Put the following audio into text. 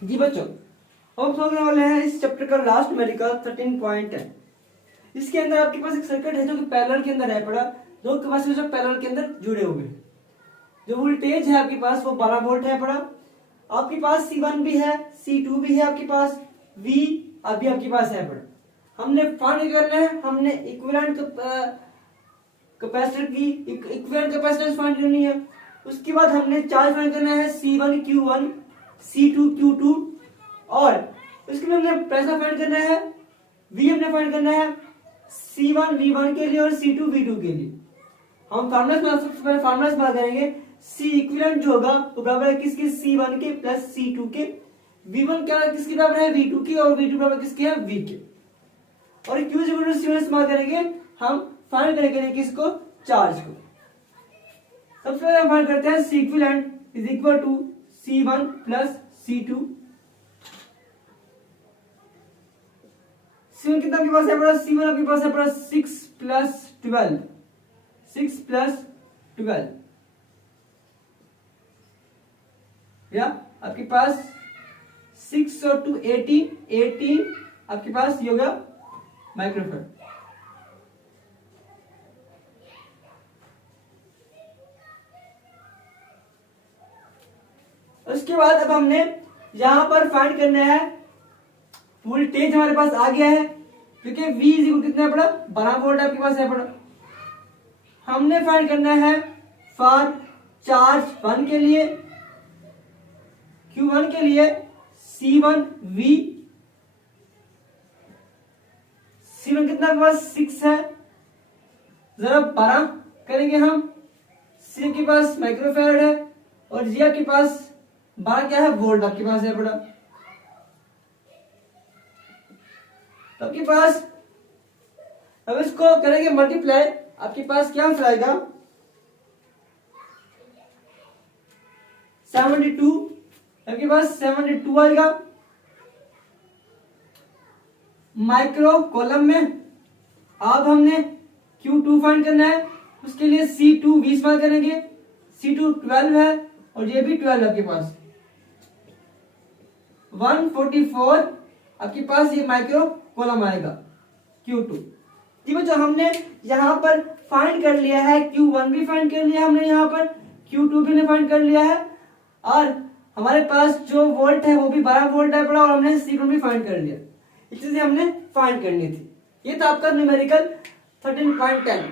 जी बच्चों, अब सोचने वाले हैं इस चैप्टर का लास्ट न्यूमेरिकल 13.10। इसके अंदर आपके पास एक सर्किट है जो कि पैरेलल के अंदर है पड़ा, दो कैपेसिटर पैरेलल के अंदर जुड़े हुए हैं। जो वोल्टेज है आपके पास वो 12 वोल्ट है पड़ा। आपके पास C1 भी है, C2 भी है आपके पास, V अभी आपके पास है पड़ा। हमने फाइंड करना है, हमने इक्विवेलेंट कैपेसिटर की इक्विवेलेंट कैपेसिटेंस फाइंड करनी है। उसके बाद हमने चार्ज फाइंड करना है C1 Q1 C2 Q2 और उसके बाद हमने प्रेशर फाइंड करना है, V हमने फाइंड करना है C1 V1 के लिए और C2 V2 के लिए। हम फार्मूला सबसे पहले फार्मूला इस्तेमाल करेंगे। C इक्विवेलेंट जो होगा वो बराबर है किसके, C1 के प्लस C2 के। V1 क्या किसके बराबर है, V2 के, और V2 बराबर किसके है, V के। और Q C1 इस्तेमाल करेंगे हम फाइंड करेंगे किसको, चार्ज को। सबसे पहले हम फाइंड करते हैं C equivalent is equal to C1 plus C2। C1 कितना आपके पास है बड़ा, C1 आपके पास है बड़ा 6 प्लस 12, 6 प्लस 12 या आपके पास 6 और 2 18 आपके पास ये होगा माइक्रोफैराड। उसके बाद अब हमने यहां पर फाइंड करना है वोल्टेज। हमारे पास आ गया है क्योंकि V इक्वल कितना है पड़ा, 12 वोल्ट आपके पास है पड़ा। हमने फाइंड करना है फॉर चार्ज 1 के लिए, Q1 के लिए C1 V। C1 कितना आपके पास 6 है, जरा 12 करेंगे हम। C के पास माइक्रोफैराड है और G आपके पास 12 क्या है, वोल्ट आपके पास है पड़ा। तो आपके पास अब इसको करेंगे मल्टीप्लाई, आपके पास क्या आंसर आएगा 72। आपके पास 72 आएगा माइक्रो कॉलम में। अब हमने Q2 फाइंड करना है, उसके लिए C2 20 इस्तेमाल करेंगे। C2 12 है और ये भी 12 आपके पास 144 आपके पास ये माइक्रो कॉलम आएगा Q2। जी बच्चों, हमने यहाँ पर फाइंड कर लिया है, Q1 भी फाइंड कर लिया हमने, यहाँ पर Q2 भी फाइंड कर लिया है और हमारे पास जो वोल्ट है वो भी 12 वोल्ट है पड़ा और हमने C1 भी फाइंड कर लिया। ये चीजें हमने फाइंड करनी थी। ये था आपका न्यूमेरिकल 13.10।